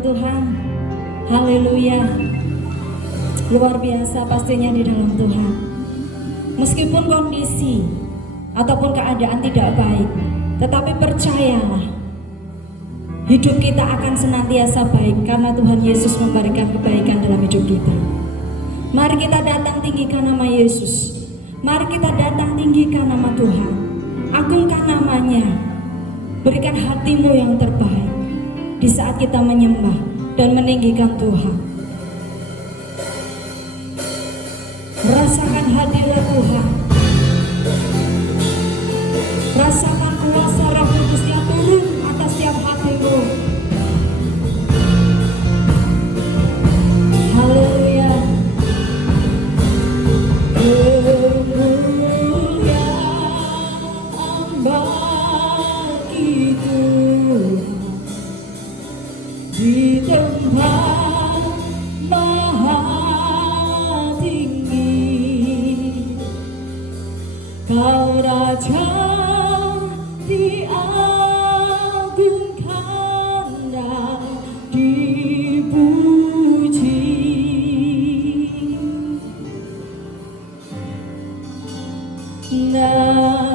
dalam Tuhan? Haleluya. Luar biasa pastinya di dalam Tuhan. Meskipun kondisi ataupun keadaan tidak baik, tetapi percayalah, hidup kita akan senantiasa baik karena Tuhan Yesus memberikan kebaikan dalam hidup kita. Mari kita datang tinggikan nama Yesus. Mari kita datang tinggikan nama Tuhan. Agungkan namanya. Berikan hatimu yang terbaik di saat kita menyembah dan meninggikan Tuhan. Rasakan hadirnya Tuhan. Rasakan kuasa Roh Kudus yang turun atas setiap hatimu. Haleluya. Kemuliaan bagi Tuhan di tempat maha tinggi. Kau Raja diagungkan dan dipuji.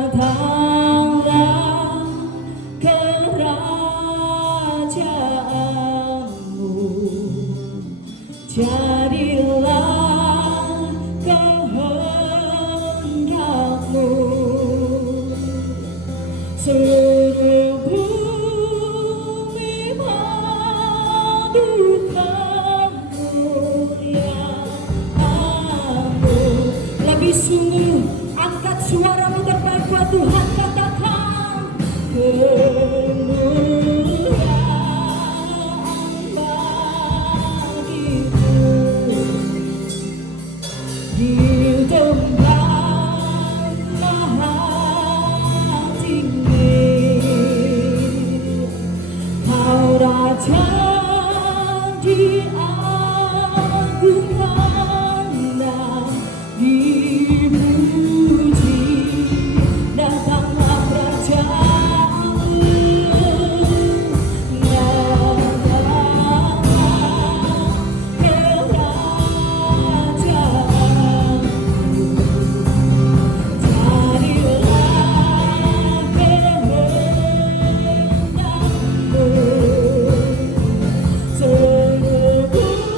Datanglah kerajaanmu, jadilah kehendakmu. Seluruh bumi padukan kemuliaan-Mu. Lebih sungguh, angkat suaramu terbaik buat Tuhan, katakan kemuliaan bagimu di tempat maha tinggi. Kau Raja diagungkan dan dipuji. Datanglah kerajaanmu, datanglah kerajaanmu, jadilah kehendakmu. Seluruh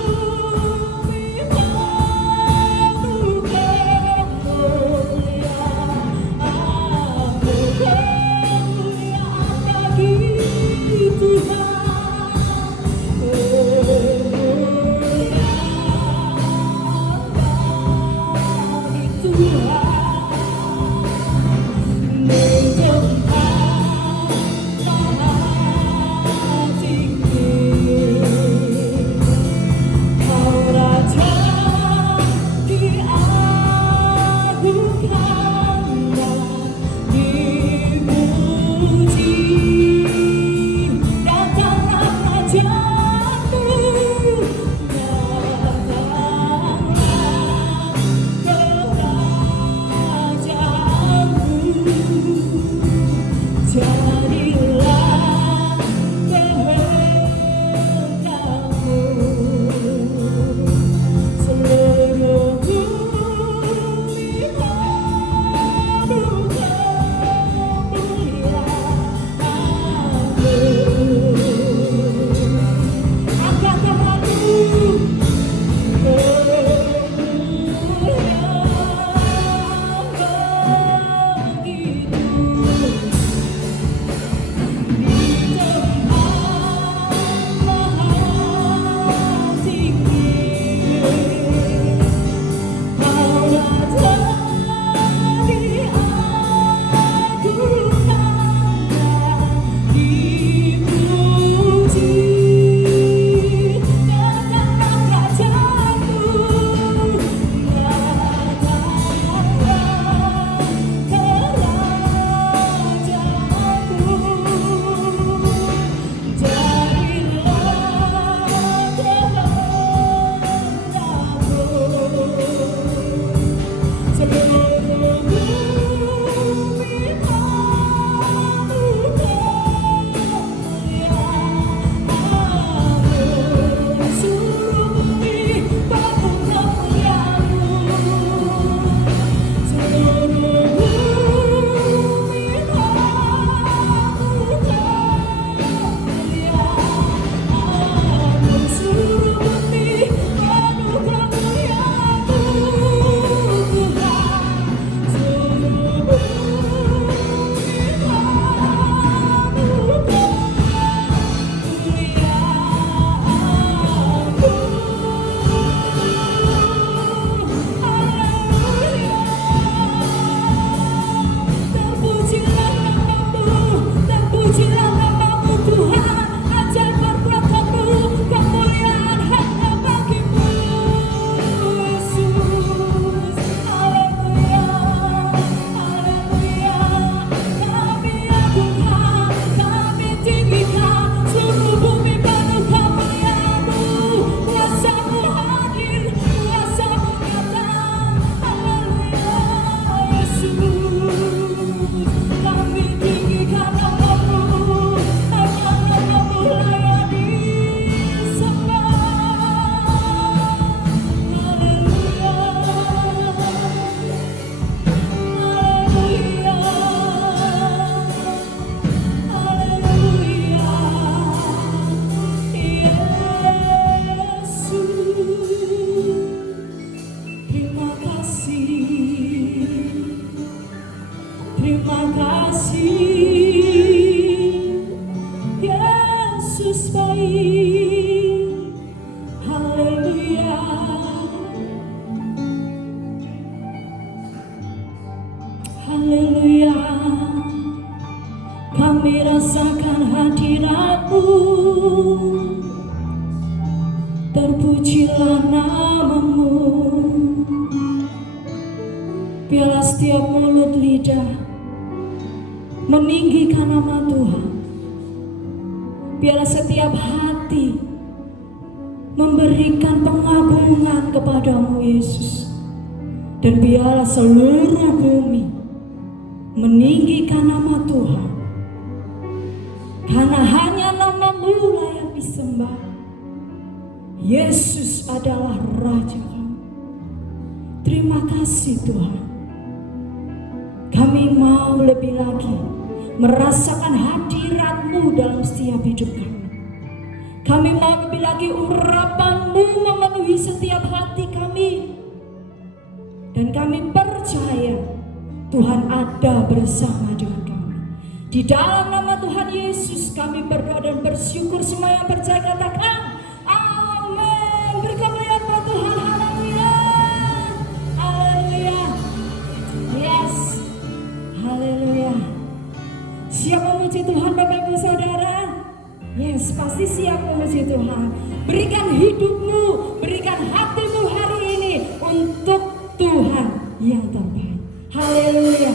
rasakan hadirat-Mu, terpujilah nama-Mu. Biarlah setiap mulut lidah meninggikan nama Tuhan. Biarlah setiap hati memberikan pengagungan kepada-Mu Yesus. Dan biarlah seluruh bumi meninggikan nama Tuhan. Karena hanya nama-Mu layak disembah. Yesus adalah Raja kami. Terima kasih Tuhan. Kami mau lebih lagi merasakan hadirat-Mu dalam setiap hidup kami. Kami mau lebih lagi urapan-Mu memenuhi setiap hati kami. Dan kami percaya Tuhan ada bersama dengan kami. Di dalam nama Tuhan Yesus kami berdoa dan bersyukur. Semua yang percaya katakan amin. Berkemuliaan buat Tuhan. Haleluya. Haleluya. Yes. Haleluya. Siap memuji Tuhan Bapak Ibu Saudara? Yes, pasti siap memuji Tuhan. Berikan hidupmu, berikan hatimu hari ini untuk Tuhan yang terbaik. Haleluya.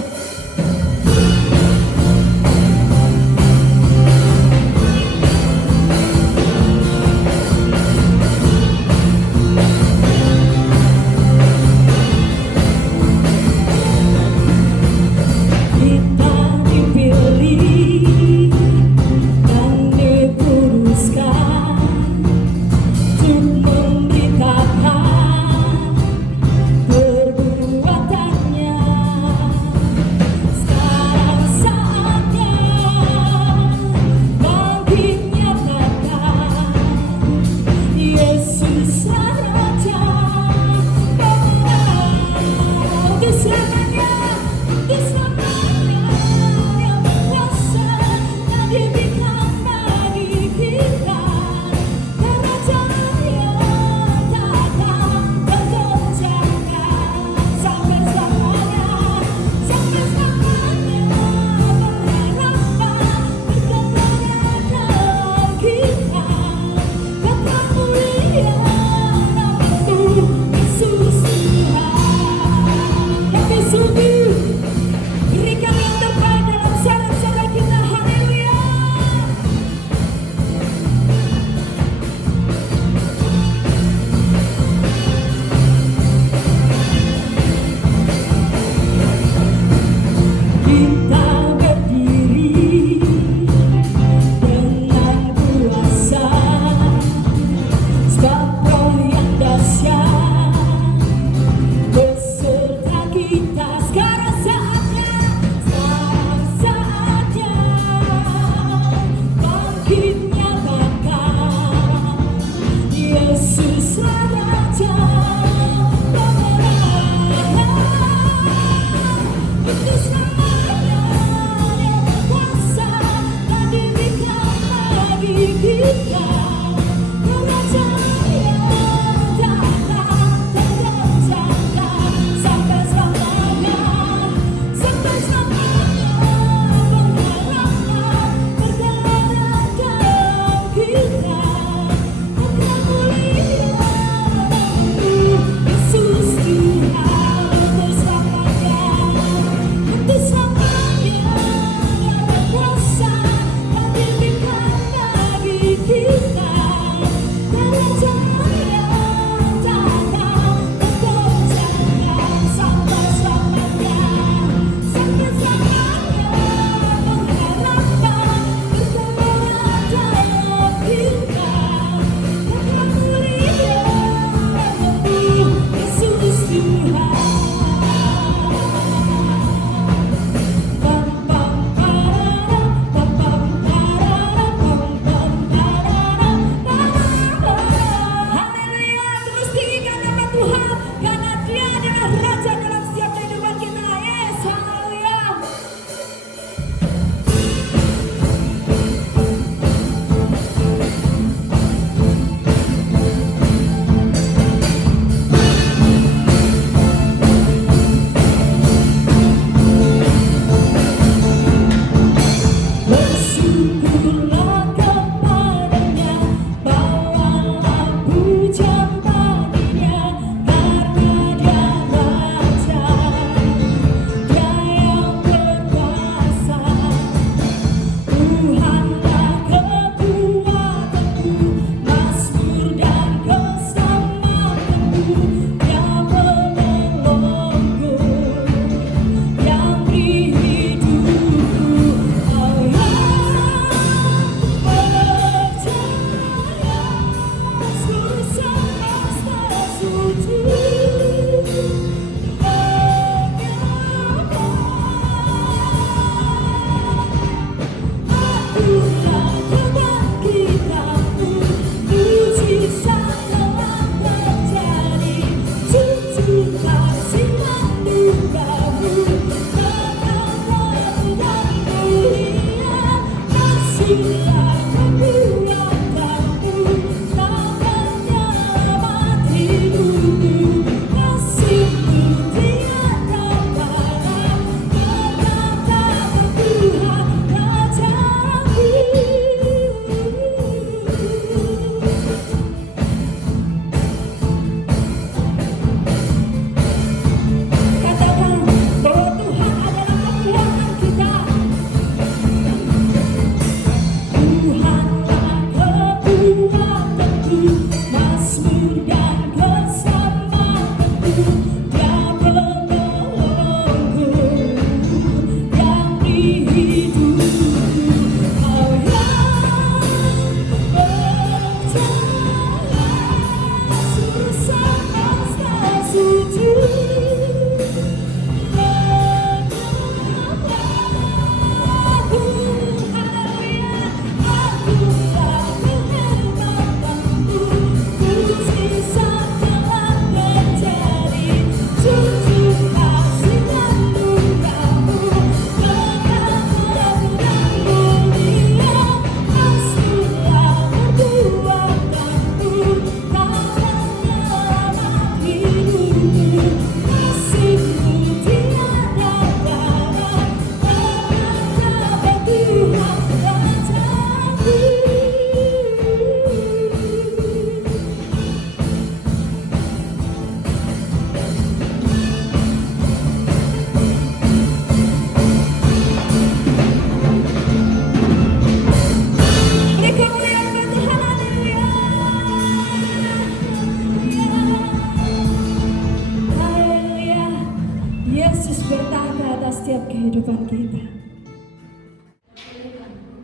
setiap kehidupan kita.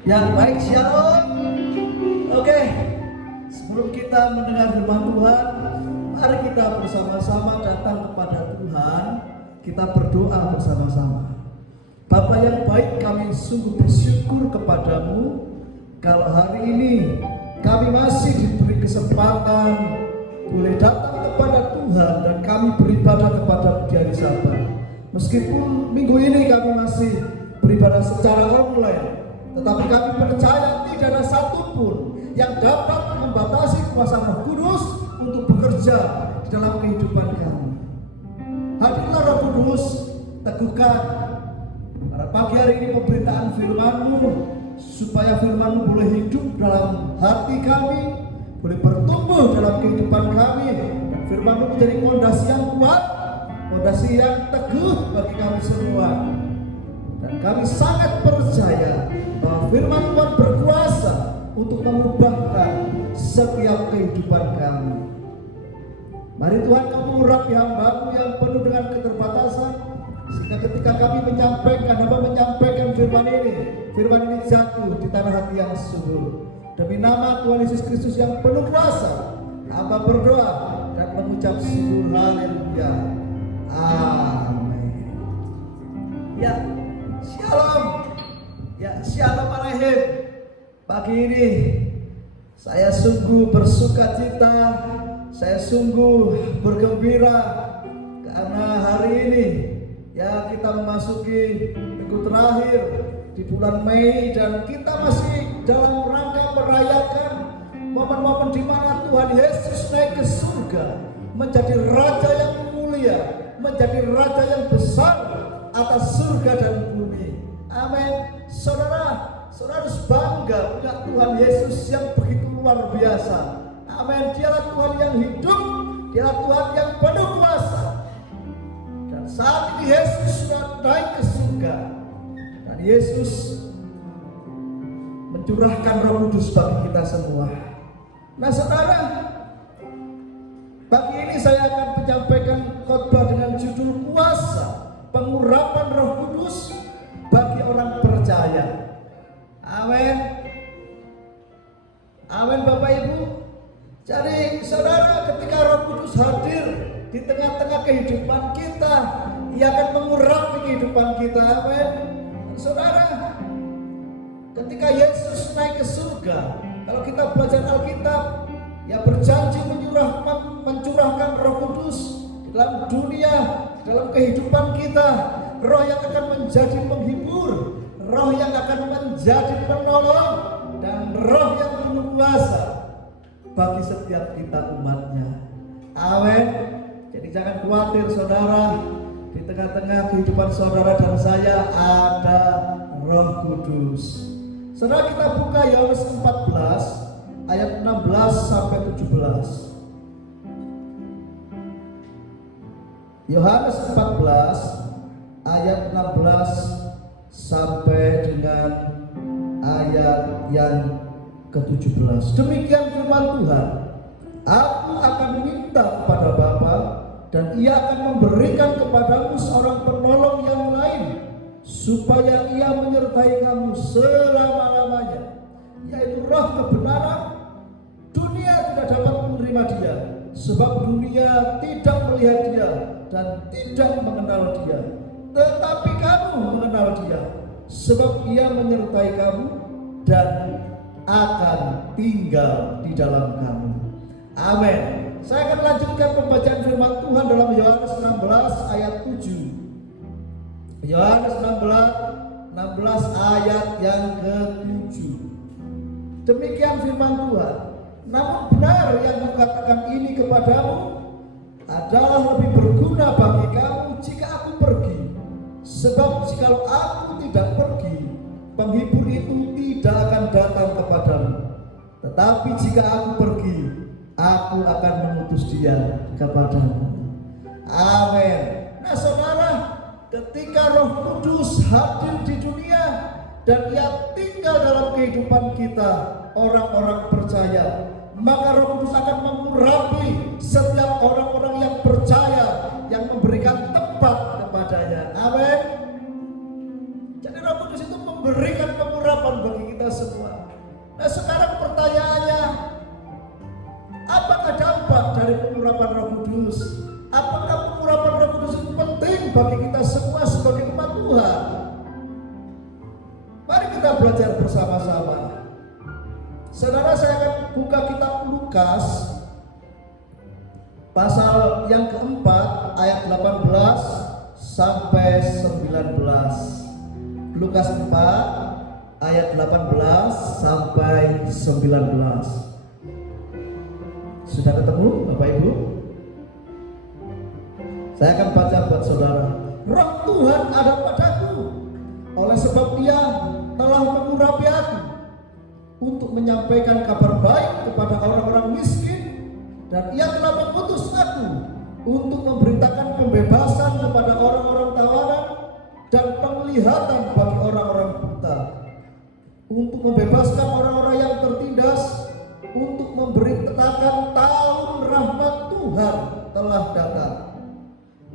Ya, baik, shalom. Oke, sebelum kita mendengar firman Tuhan, mari kita bersama-sama datang kepada Tuhan. Kita berdoa bersama-sama. Bapa yang baik, kami sungguh bersyukur kepadamu kalau hari ini kami masih diberi kesempatan boleh datang kepada Tuhan dan kami beribadah kepada di hari Sabat. Meskipun minggu ini kami masih beribadah secara online, tetapi kami percaya tidak ada satupun yang dapat membatasi kuasa Roh Kudus untuk bekerja di dalam kehidupan kami. Hadirlah Roh Kudus, teguhkan pada pagi hari ini pemberitaan firman-Mu, supaya firman-Mu boleh hidup dalam hati kami, boleh bertumbuh dalam kehidupan kami, dan firman-Mu menjadi fondasi yang kuat, fondasi yang teguh bagi kami semua. Dan kami sangat percaya bahwa firman Tuhan berkuasa untuk mengubahkan setiap kehidupan kami. Mari Tuhan, kamu urapi hamba-Mu yang penuh dengan keterbatasan, sehingga ketika kami menyampaikan firman ini jatuh di tanah hati yang subur. Demi nama Tuhan Yesus Kristus yang penuh kuasa, hamba berdoa dan mengucap syukur. Haleluya. Amin. Ya, shalom. Ya, shalom aleichem. Pagi ini saya sungguh bersuka cita, saya sungguh bergembira karena hari ini ya kita memasuki minggu terakhir di bulan Mei, dan kita masih dalam rangka merayakan momen-momen di mana Tuhan Yesus naik ke surga menjadi Raja yang mulia, menjadi Raja yang besar atas surga dan bumi. Amin. Saudara harus bangga punya Tuhan Yesus yang begitu luar biasa. Amin. Dialah Tuhan yang hidup, dialah Tuhan yang penuh kuasa. Dan saat ini Yesus sudah naik ke surga, dan Yesus mencurahkan Roh Kudus bagi kita semua. Nah saudara, pagi ini saya akan menyampaikan khotbah dengan judul kuasa pengurapan Roh Kudus bagi orang percaya. Amin. Amin Bapak Ibu. Jadi saudara, ketika Roh Kudus hadir di tengah-tengah kehidupan kita, Ia akan mengurapi kehidupan kita. Amin. Saudara, ketika Yesus naik ke surga, kalau kita belajar Alkitab, Ia berjanji mencurahkan Roh Kudus di dalam dunia, di dalam kehidupan kita. Roh yang akan menjadi penghibur, Roh yang akan menjadi penolong, dan Roh yang penuh kuasa bagi setiap kita umatnya. Amin. Jadi jangan khawatir saudara, di tengah-tengah kehidupan saudara dan saya ada Roh Kudus. Saudara, kita buka Yohanes 14 ayat 16 sampai 17. Yohanes 14 ayat 16 sampai dengan ayat yang ke-17. Demikian firman Tuhan. Aku Aku akan minta kepada Bapa, dan Ia akan memberikan kepadamu seorang penolong yang lain, supaya Ia menyertai kamu selama-lamanya, yaitu Roh kebenaran. Dunia tidak dapat menerima Dia, sebab dunia tidak melihat Dia dan tidak mengenal Dia. Tetapi kamu mengenal Dia, sebab Ia menyertai kamu dan akan tinggal di dalam kamu. Amin. Saya akan lanjutkan pembacaan firman Tuhan dalam Yohanes 16 ayat 7. Yohanes 16 ayat yang ke-7. Demikian firman Tuhan. Namun benar yang kukatakan ini kepadamu adalah lebih berguna bagi kamu jika aku pergi. Sebab jikalau aku tidak pergi, penghibur itu tidak akan datang kepadamu. Tetapi jika aku pergi, aku akan mengutus Dia kepadamu. Amin. Nah saudara, ketika Roh Kudus hadir di dunia dan Ia tinggal dalam kehidupan kita, orang-orang percaya, maka Roh Kudus akan mengurapi setiap orang-orang yang percaya, yang memberikan tempat kepadanya. Amin. Jadi Roh Kudus itu memberikan pengurapan bagi kita semua. Nah sekarang pertanyaannya, apakah dampak dari pengurapan Roh Kudus? Apakah pengurapan Roh Kudus itu penting bagi kita semua sebagai umat Tuhan? Mari kita belajar bersama-sama. Saudara, saya akan buka kitab Lukas pasal yang keempat ayat 18 sampai 19. Lukas 4 ayat 18 sampai 19. Sudah ketemu Bapak Ibu? Saya akan baca buat saudara. Roh Tuhan ada padaku, oleh sebab Dia telah mengurapi aku untuk menyampaikan kabar baik kepada orang-orang miskin, dan Ia telah mengutus aku untuk memberitakan pembebasan kepada orang-orang tawanan dan penglihatan bagi orang-orang buta, untuk membebaskan orang-orang yang tertindas, untuk memberitakan tahun rahmat Tuhan telah datang.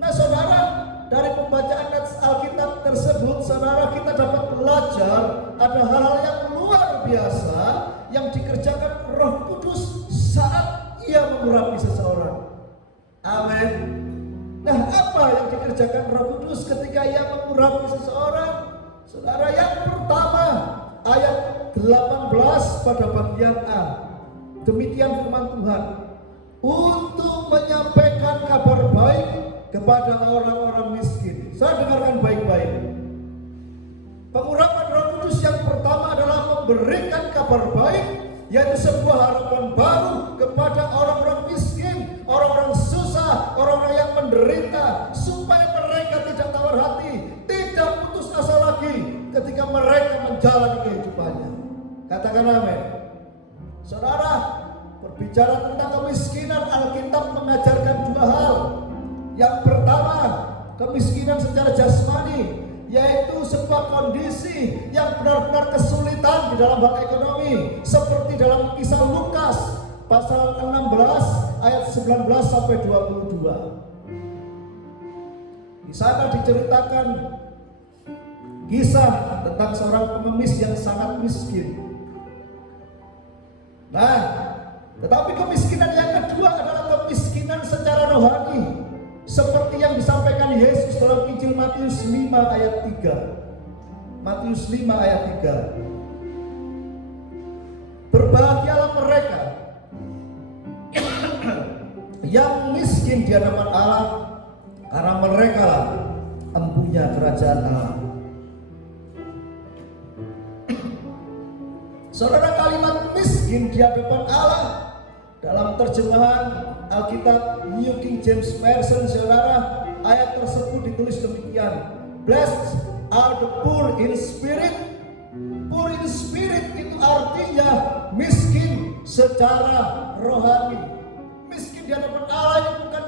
Nah saudara, dari pembacaan Alkitab tersebut, saudara, kita dapat belajar ada hal-hal yang luar biasa yang dikerjakan Roh Kudus saat Ia mengurapi seseorang. Amin. Nah, apa yang dikerjakan Roh Kudus ketika Ia mengurapi seseorang? Saudara, yang pertama, ayat 18 pada bagian A. Demikian firman Tuhan, untuk menyampaikan kabar baik kepada orang-orang miskin. Saya dengarkan baik-baik. Pengurapan Roh Kudus yang pertama adalah memberikan kabar baik, yaitu sebuah harapan baru kepada orang-orang miskin, orang-orang susah, orang-orang yang menderita, supaya mereka tidak tawar hati, tidak putus asa lagi ketika mereka menjalani kehidupannya. Katakan amin. Saudara, berbicara tentang kemiskinan, Alkitab mengajarkan dua hal. Yang pertama, kemiskinan secara jasmani, yaitu sebuah kondisi yang benar-benar kesulitan di dalam hal ekonomi, seperti dalam kisah Lukas pasal 16 ayat 19 sampai 22. Di sana diceritakan kisah tentang seorang pengemis yang sangat miskin. Nah, tetapi kemiskinan yang kedua adalah kemiskinan secara rohani, seperti yang disampaikan Yesus dalam Injil Matius 5 ayat 3. Matius 5 ayat 3. Berbahagialah mereka yang miskin di hadapan Allah, karena mereka lah empunya kerajaan Allah. Saudara, kalimat miskin di hadapan Allah dalam terjemahan Alkitab New King James Version, saudara, ayat tersebut ditulis demikian: Blessed are the poor in spirit. Poor in spirit itu artinya miskin secara rohani. Miskin di hadapan Allah ini bukan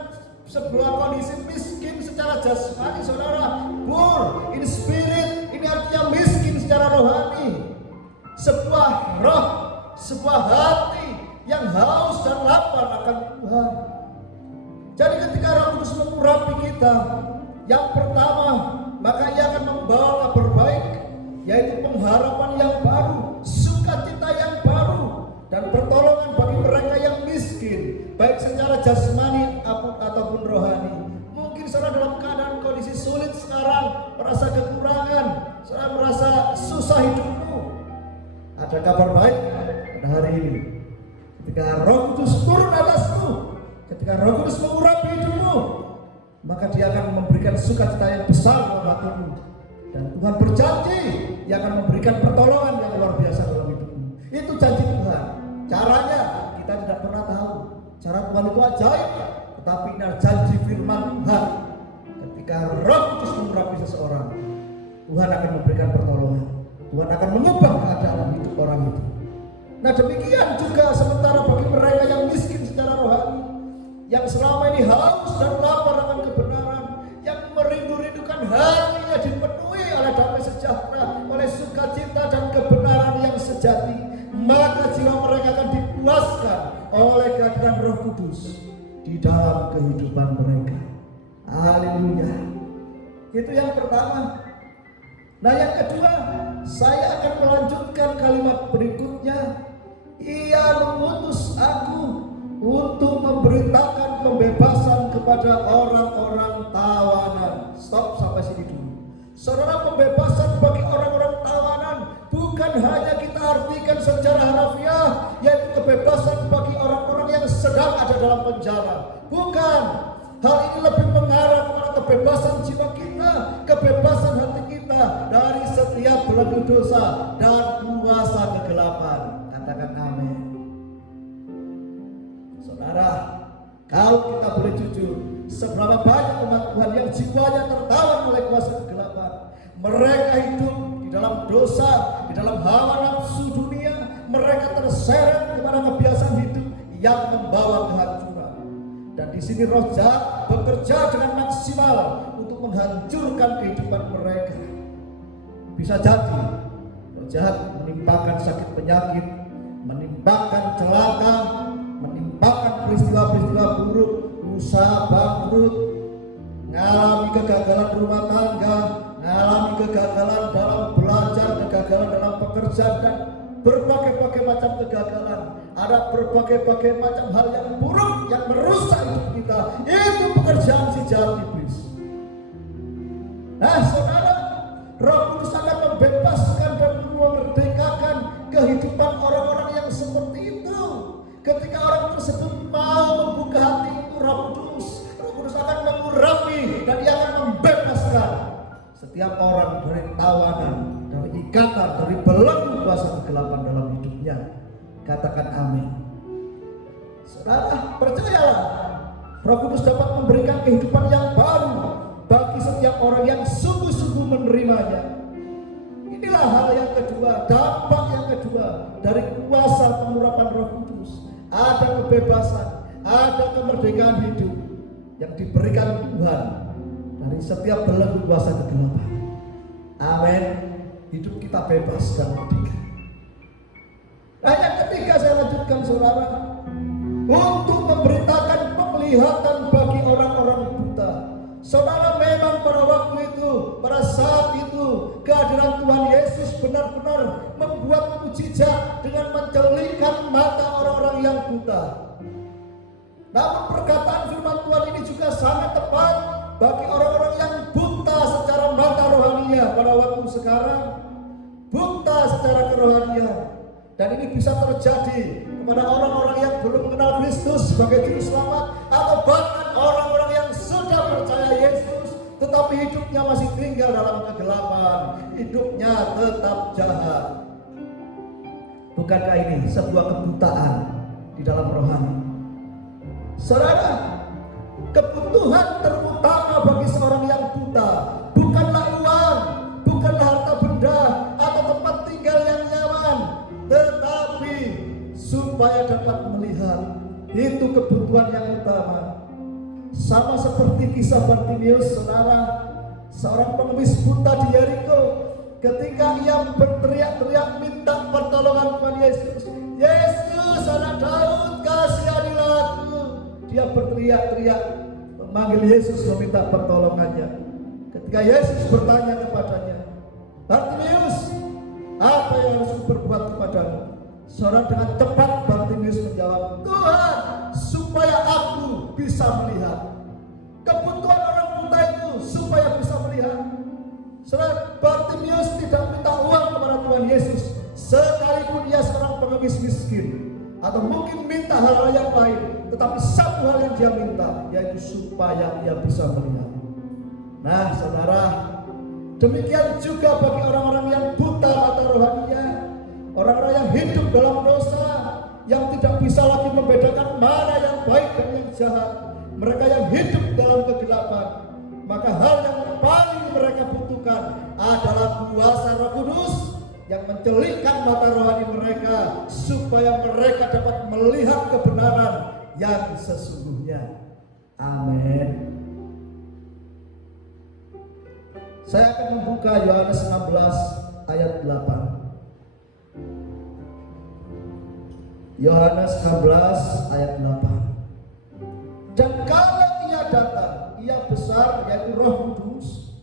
sebuah kondisi miskin secara jasmani, saudara. Poor in spirit ini artinya miskin secara rohani. Sebuah roh, sebuah hati yang haus dan lapar akan Tuhan. Jadi ketika Roh Kudus mengurapi kita, yang pertama, maka Ia akan membawa kabar baik, yaitu pengharapan yang baru, sukacita yang baru, dan pertolongan bagi mereka yang miskin, baik secara jasmani ataupun rohani. Mungkin saudara dalam keadaan kondisi sulit sekarang, merasa kekurangan, saudara merasa susah hidupmu. Ada kabar baik pada hari ini. Ketika Roh Kudus turun atasmu, ketika Roh Kudus mengurapi hidupmu, maka Dia akan memberikan sukacita yang besar dalam hatimu. Dan Tuhan berjanji Dia akan memberikan pertolongan yang luar biasa dalam hidupmu. Itu janji Tuhan. Caranya kita tidak pernah tahu. Cara Tuhan itu ajaib, tetapi ini janji firman Tuhan. Ketika Roh Kudus mengurapi seseorang, Tuhan akan memberikan pertolongan. Tuhan akan mengubah keadaan hidup orang itu. Nah demikian juga sementara bagi mereka yang miskin secara rohani, yang selama ini haus dan lapar akan kebenaran, yang merindu-rindukan hatinya dipenuhi oleh damai sejahtera, oleh sukacita dan kebenaran yang sejati, maka jiwa mereka akan dipuaskan oleh kehadiran Roh Kudus di dalam kehidupan mereka. Haleluya. Itu yang pertama. Nah yang kedua, saya akan melanjutkan kalimat berikutnya. Ia mengutus aku untuk memberitakan pembebasan kepada orang-orang tawanan. Stop sampai sini dulu. Saudara, pembebasan bagi orang-orang tawanan bukan hanya kita artikan secara harfiah, yaitu kebebasan bagi orang-orang yang sedang ada dalam penjara. Bukan. Hal ini lebih mengarah kepada kebebasan jiwa kita, kebebasan hati kita dari setiap belenggu dosa dan kuasa kegelapan. Katakan amin. Saudara, kalau kita boleh jujur, seberapa banyak umat Tuhan yang jiwanya tertawan oleh kuasa kegelapan. Mereka hidup di dalam dosa, di dalam hawa nafsu dunia. Mereka terseret kepada kebiasaan hidup yang membawa kehancuran. Dan di sini roh jahat bekerja dengan maksimal untuk menghancurkan kehidupan mereka. Bisa jadi roh jahat menimpakan sakit penyakit, menimpakan celaka, menimpakan peristiwa-peristiwa buruk, usaha bangkrut, mengalami kegagalan rumah tangga, mengalami kegagalan dalam belajar, kegagalan dalam pekerjaan, dan berbagai-bagai macam kegagalan. Ada berbagai-bagai macam hal yang buruk yang merusak hidup kita. Itu pekerjaan si jahat iblis. Nah saudara, Roh Kudus akan membebaskan dan memerdekakan kehidupan orang-orang yang seperti itu. Ketika orang tersebut mau membuka hati itu, Roh Kudus akan mengurapi dan Dia akan membebaskan setiap orang dari tawanan, dari ikatan, dari belenggu kuasa kegelapan dalam hidupnya. Katakan amin. Saudara, percayalah, Roh Kudus dapat memberikan kehidupan yang baru bagi setiap orang yang sungguh-sungguh menerimanya. Inilah hal yang kedua, dampak yang kedua dari kuasa pengurapan Roh Kudus. Ada kebebasan, ada kemerdekaan hidup yang diberikan Tuhan dari setiap belenggu kuasa kegelapan. Amin. Hidup kita bebas dan merdeka. Nah yang ketiga saya lanjutkan saudara, untuk memberitakan penglihatan bagi orang-orang buta. Saudara, memang pada waktu itu, pada saat itu, kehadiran Tuhan Yesus benar-benar membuat mukjizat dengan mencelingkan mata orang-orang yang buta. Namun perkataan firman Tuhan ini juga sangat tepat bagi orang-orang yang buta secara mata rohaninya pada waktu sekarang, buta secara kerohanian. Dan ini bisa terjadi kepada orang-orang yang belum mengenal Kristus sebagai juru selamat, atau bahkan orang-orang yang sudah percaya Yesus tetapi hidupnya masih tinggal dalam kegelapan, hidupnya tetap jahat. Bukankah ini sebuah kebutaan di dalam rohani? Saudara, kebutuhan terutama bagi seorang yang buta bukanlah uang, bukanlah harta benda atau tempat tinggal yang nyaman, tetapi supaya dapat melihat. Itu kebutuhan yang utama. Sama seperti kisah Bartimeus, saudara, seorang pengemis buta di Yeriko, ketika ia berteriak-teriak minta pertolongan Tuhan Yesus, Yesus anak Daud, dia berteriak-teriak memanggil Yesus meminta pertolongannya. Ketika Yesus bertanya kepadanya, Bartimeus, apa yang harus berbuat kepadamu? Seorang dengan cepat Bartimeus menjawab, Tuhan, supaya aku bisa melihat. Kebutuhan orang buta itu supaya bisa melihat. Saudara, Bartimeus tidak minta uang kepada Tuhan Yesus, sekalipun ia seorang pengemis miskin, atau mungkin minta hal-hal yang lain, tetapi satu hal yang dia minta, yaitu supaya ia bisa melihat. Nah, saudara, demikian juga bagi orang-orang yang buta mata rohaninya, orang-orang yang hidup dalam dosa, yang tidak bisa lagi membedakan mana yang baik dan yang jahat, mereka yang hidup dalam kegelapan, maka hal yang paling mereka butuhkan adalah kuasa Roh Kudus yang mencelikkan mata rohani mereka supaya mereka dapat melihat kebenaran yang sesungguhnya. Amin. Saya akan membuka Yohanes 16 ayat 8. Yohanes 16 ayat 8. Dan kalau ia datang, ia besar, yaitu Roh Kudus,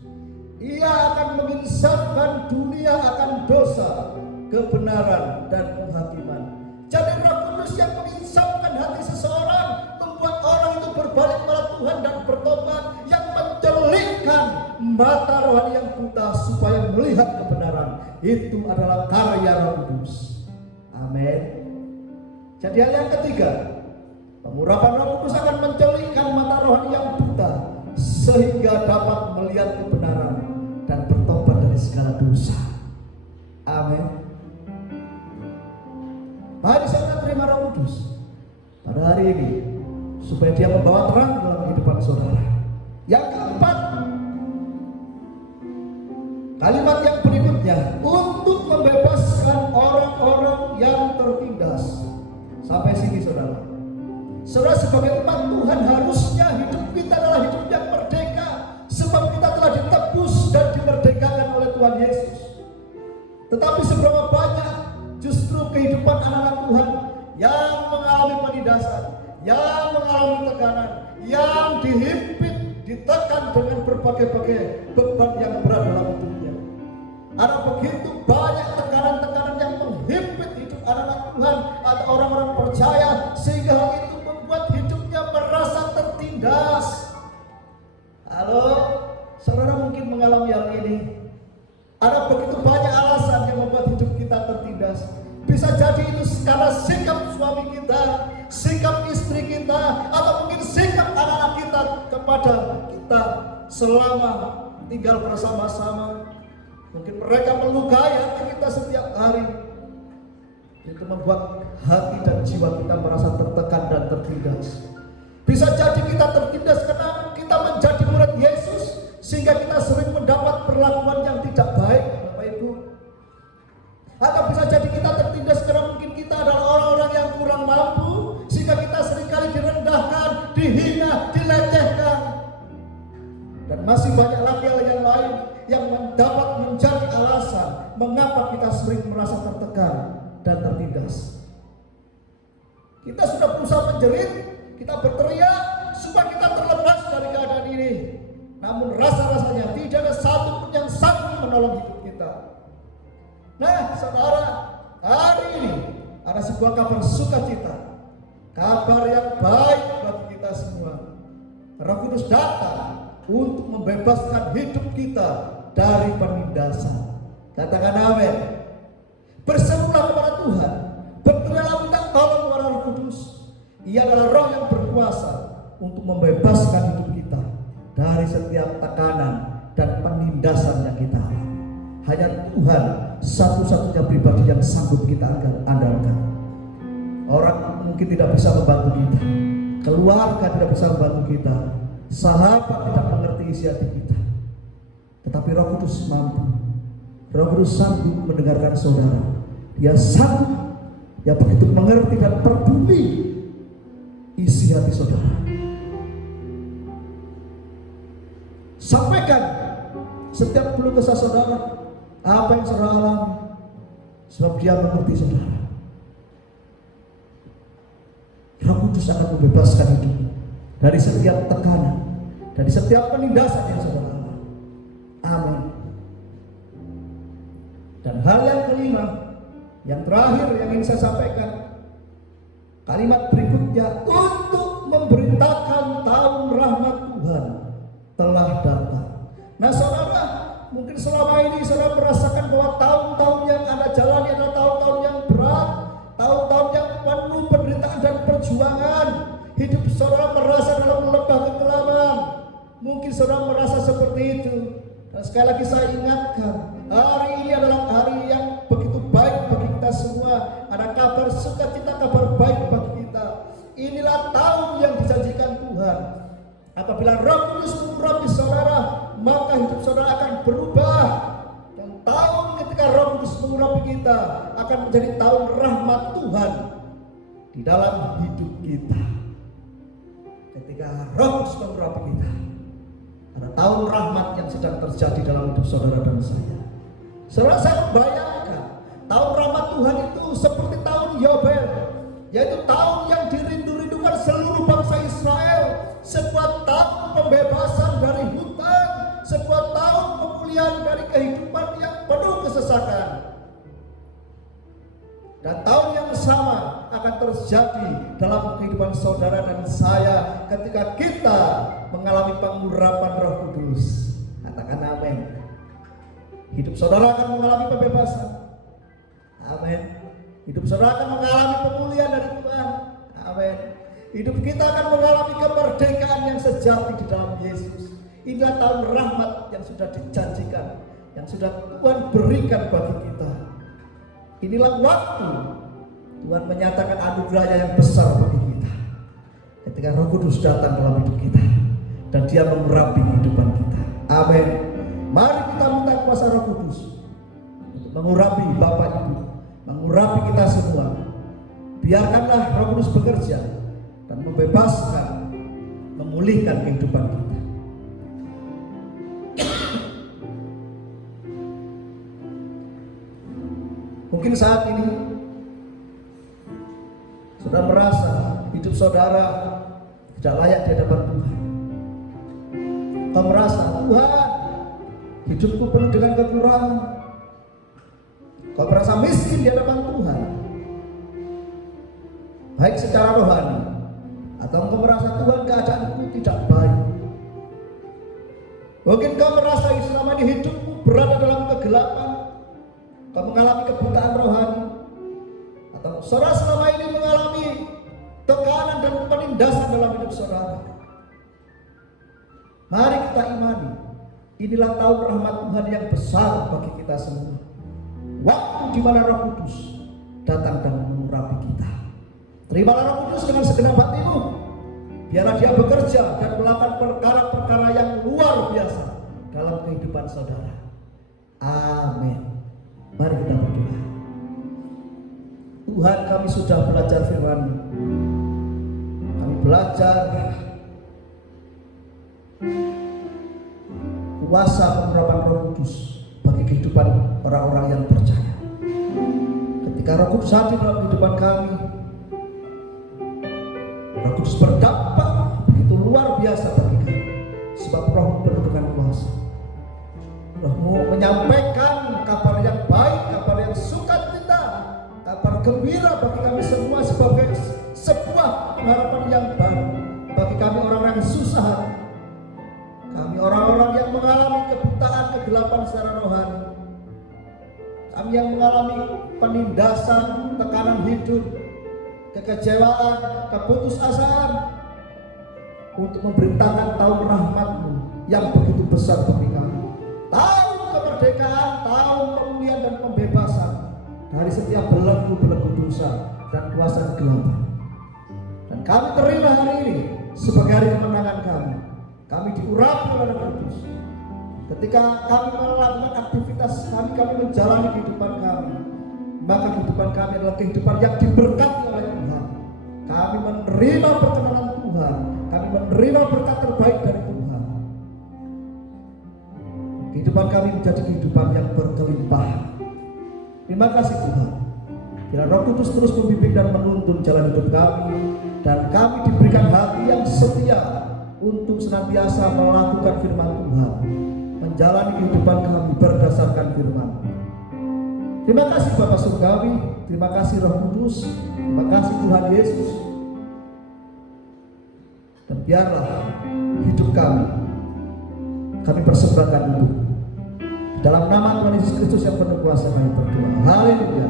ia akan menginsafkan dunia akan dosa, kebenaran, dan penghakiman. Jadi Roh Kudus yang menginsafkan hati seseorang, membuat orang itu berbalik kepada Tuhan dan bertobat, yang mencelikkan mata rohani yang buta supaya melihat kebenaran. Itu adalah karya Roh Kudus. Amin. Jadi hal yang ketiga, pengurapan Roh Kudus akan mencelikkan mata rohani yang buta sehingga dapat melihat kebenaran dan bertobat dari segala dosa. Amin. Mari saudara terima Roh Kudus pada hari ini supaya dia membawa terang dalam kehidupan saudara. Yang keempat, kalimat yang berikutnya, untuk membebaskan orang-orang yang tertindas. Sampai sini saudara. Saudara, sebagai umat Tuhan harusnya hidup kita adalah hidup yang merdeka, sebab kita telah ditebus dan dimerdekakan oleh Tuhan Yesus. Tetapi seberapa banyak justru kehidupan anak-anak Tuhan yang mengalami penindasan, yang mengalami tekanan, yang dihimpit, ditekan dengan berbagai-bagai beban yang berat dalam hidupnya. Ada begitu banyak tekanan-tekanan yang menghimpit hidup anak-anak Tuhan atau orang-orang percaya, sehingga hal itu membuat hidupnya merasa tertindas. Halo, saudara mungkin mengalami hal ini. Ada begitu banyak alasan yang membuat hidup kita tertindas. Bisa jadi itu karena sikap suami kita, sikap istri kita, atau mungkin sikap anak-anak kita kepada kita selama tinggal bersama-sama. Mungkin mereka melukai hati kita setiap hari. Itu membuat hati dan jiwa kita merasa tertekan dan tertindas. Bisa jadi kita tertindas karena kita menjadi murid Yesus, sehingga kita sering mendapat perlakuan yang tidak baik, Bapak Ibu. Atau bisa jadi kita tertindas karena mungkin kita adalah orang-orang yang kurang mampu, sehingga kita seringkali direndahkan, dihina, dilecehkan. Dan masih banyak lagi hal yang lain yang dapat menjadi alasan mengapa kita sering merasa tertekan dan tertindas. Kita sudah berusaha menjerit, kita berteriak supaya kita terlepas dari keadaan ini. Namun rasa-rasanya tidak ada satu pun yang sanggup menolong hidup kita. Nah, saudara, hari ini ada sebuah kabar sukacita, kabar yang baik bagi kita semua. Roh Kudus datang untuk membebaskan hidup kita dari penindasan. Katakan amin. Berserulah kepada Tuhan, berteriaklah minta tolong kepada Roh Kudus. Ia adalah Roh yang berkuasa untuk membebaskan hidup kita dari setiap tekanan dan penindasan yang kita alami. Hanya Tuhan satu-satunya pribadi yang sanggup kita andalkan. Orang mungkin tidak bisa membantu kita, keluarga tidak bisa membantu kita, sahabat tidak mengerti isi hati kita, tetapi Roh Kudus mampu. Roh Kudus sanggup mendengarkan saudara. Dia sanggup, dia begitu mengerti dan peduli isi hati saudara. Sampaikan setiap keluh kesah saudara, apa yang saudara alami, sebab dia mengerti saudara. Roh Kudus akan membebaskan hidup. dari setiap tekanan, dari setiap penindasan yang saudara alami. Amin. Dan hal yang kelima, yang terakhir yang ingin saya sampaikan, kalimat berikutnya, untuk memberitakan tahun rahmat Tuhan telah datang. Nah saudara, mungkin selama ini saudara merasakan bahwa tahun-tahun yang Anda jalani adalah tahun-tahun yang berat, tahun-tahun yang penuh penderitaan dan perjuangan. Hidup saudara merasa dalam lembah kekelaman. Mungkin saudara merasa seperti itu. Dan sekali lagi saya ingatkan, hari ini adalah hari yang begitu baik bagi kita semua. Ada kabar sukacita, kabar baik bagi kita. Inilah tahun yang dijanjikan Tuhan. Apabila Roh Kudus mengurapi saudara, maka hidup saudara akan berubah. Dan tahun ketika Roh Kudus mengurapi kita akan menjadi tahun rahmat Tuhan di dalam hidup kita. Ketika Roh Kudus mengurapi kita, ada tahun rahmat yang sedang terjadi dalam hidup saudara dan saya. Saudara, saya membayangkan tahun rahmat Tuhan itu seperti tahun Yobel, yaitu tahun yang dirindu-rindukan seluruh bangsa Israel. Sebuah tahun pembebasan dari hutang, sebuah tahun pemulihan dari kehidupan yang penuh kesesakan. Dan tahun yang sama akan terjadi dalam kehidupan saudara dan saya ketika kita mengalami pengurapan Roh Kudus. Katakan amin. Hidup saudara akan mengalami pembebasan. Amin. Hidup saudara akan mengalami pemulihan dari Tuhan. Amin. Hidup kita akan mengalami kemerdekaan yang sejati di dalam Yesus. Inilah tahun rahmat yang sudah dijanjikan, yang sudah Tuhan berikan bagi kita. Inilah waktu Tuhan menyatakan anugerah-Nya yang besar bagi kita. Ketika Roh Kudus datang dalam hidup kita dan Dia mengurapi kehidupan kita. Amin. Mari kita minta kuasa Roh Kudus untuk mengurapi Bapak Ibu, mengurapi kita semua. Biarkanlah Roh Kudus bekerja dan membebaskan, memulihkan kehidupan kita. Mungkin saat ini saudara merasa hidup saudara tidak layak di hadapan Tuhan. Kau merasa, Tuhan, hidupku penuh dengan kekurangan. Kau merasa miskin di hadapan Tuhan, baik secara rohani, atau kau merasa Tuhan keadaanku tidak baik. Mungkin kau merasa selama ini hidupmu berada dalam kegelapan, kau mengalami kebutaan rohani, atau saudara selama ini mengalami tekanan dan penindasan dalam hidup saudara. Mari kita imani, inilah tahun rahmat Tuhan yang besar bagi kita semua. Waktu di mana Roh Kudus datang dan mengurapi kita. Terimalah Roh Kudus dengan segenap hatimu. Biarlah Dia bekerja dan melakukan perkara-perkara yang luar biasa dalam kehidupan saudara. Amin. Mari kita berdoa. Tuhan, kami sudah belajar firman-Mu. Kami belajar kuasa pengurapan Roh Kudus bagi kehidupan orang-orang yang percaya. Ketika Roh Kudus hadir dalam kehidupan kami, Roh Kudus berdampak begitu luar biasa bagi kami, sebab Roh-Mu penuh dengan kuasa. Roh-Mu menyampaikan kabar yang baik, kabar yang sukacita, kabar gembira bagi kami semua sebagai sebuah pengharapan yang baru bagi kami orang-orang yang susah hati. Kami orang-orang yang mengalami kebutaan, kegelapan secara rohani. Kami yang mengalami penindasan, tekanan hidup, kekecewaan, keputusasaan, untuk memberitakan tahun rahmat-Mu yang begitu besar bagi kami. Tahun kemerdekaan, tahun pemulihan dan pembebasan dari setiap belenggu-belenggu dosa dan kuasa kegelapan. Dan kami terima hari ini sebagai hari kemenangan kami. Kami diurapi oleh Roh Kudus. Ketika kami melakukan aktivitas kami menjalani kehidupan kami, maka kehidupan kami adalah kehidupan yang diberkati oleh Tuhan. Kami menerima perkenanan Tuhan, kami menerima berkat terbaik dari Tuhan. Kehidupan kami menjadi kehidupan yang berkelimpahan. Terima kasih Tuhan. Biar Roh Kudus terus membimbing dan menuntun jalan hidup kami, dan kami diberikan hati yang setia untuk senantiasa melakukan firman Tuhan, menjalani kehidupan kami berdasarkan firman. Terima kasih Bapa Surgawi, terima kasih Roh Kudus, terima kasih Tuhan Yesus. Dan biarlah hidup kami persembahkan untuk dalam nama Tuhan Yesus Kristus yang penuh kuasa kami berdoa. Haleluya.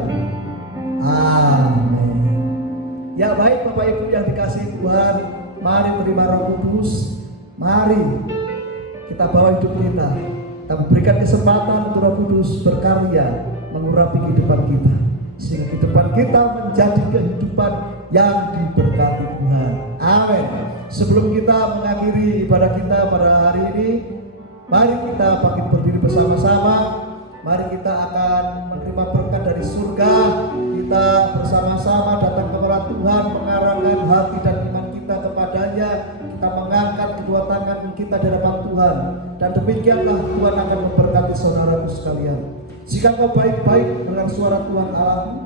Amin. Ya baik Bapak Ibu yang dikasihi Tuhan, mari terima Roh Kudus. Mari kita bawa hidup kita. Kita berikan kesempatan untuk Roh Kudus berkarya mengurapi kehidupan kita, sehingga kehidupan kita menjadi kehidupan yang diberkati Tuhan. Amin. Sebelum kita mengakhiri ibadah kita pada hari ini, mari kita bangkit berdiri bersama-sama. Mari kita akan menerima berkat dari surga. Kita bersama-sama datang kepada Tuhan, mengarahkan hati dan iman kita kepadanya. Kita mengangkat kedua tangan kita di hadapan Tuhan, dan demikianlah Tuhan akan memberkati saudaraku sekalian. Jika kau baik-baik dengan suara Tuhan Allahmu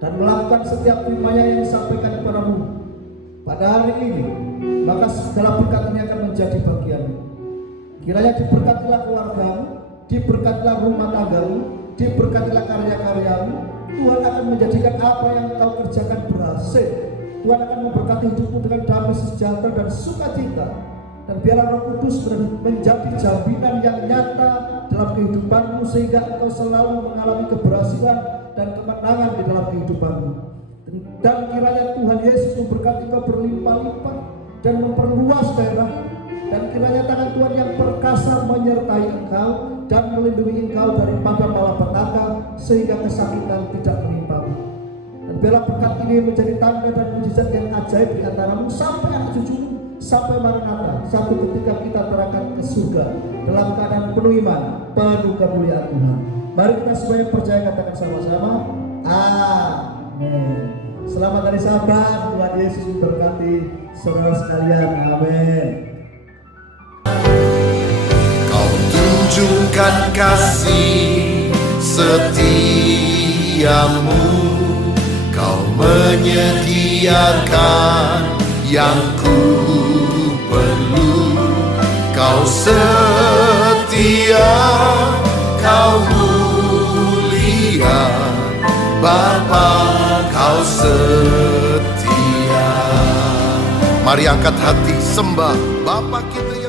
dan melakukan setiap firman-Nya yang disampaikan kepadamu pada hari ini, maka segala berkat ini akan menjadi bagianmu. Kiranya diberkatilah keluargamu, diberkatilah rumah tanggamu, diberkatilah karya-karyamu. Tuhan akan menjadikan apa yang kau kerjakan berhasil. Tuhan akan memberkati hidupmu dengan damai sejahtera dan sukacita. Dan biarlah Roh Kudus menjadi jaminan yang nyata dalam kehidupanmu, sehingga engkau selalu mengalami keberhasilan dan kemenangan di dalam kehidupanmu. Dan kiranya Tuhan Yesus memberkati engkau berlimpah-limpah dan memperluas daerah. Dan kiranya tangan Tuhan yang perkasa menyertai engkau dan melindungi engkau daripada malapetaka, sehingga kesakitan tidak menimpamu. Dan biarlah berkat ini menjadi tanda dan mujizat yang ajaib di antaramu sampai anak cucumu, sampai Maranatha, satu ketika kita terangkat ke surga dalam keadaan penuh iman, penuh kemuliaan Tuhan. Mari kita semuanya percaya, katakan sama-sama, amin. Selamat hari Sabat, Tuhan Yesus memberkati saudara sekalian, amin. Kau tunjukkan kasih setiamu, kau menyediakan yang ku perlu. Kau setia, kau mulia, Bapa, kau setia. Mari angkat hati sembah Bapa kita yang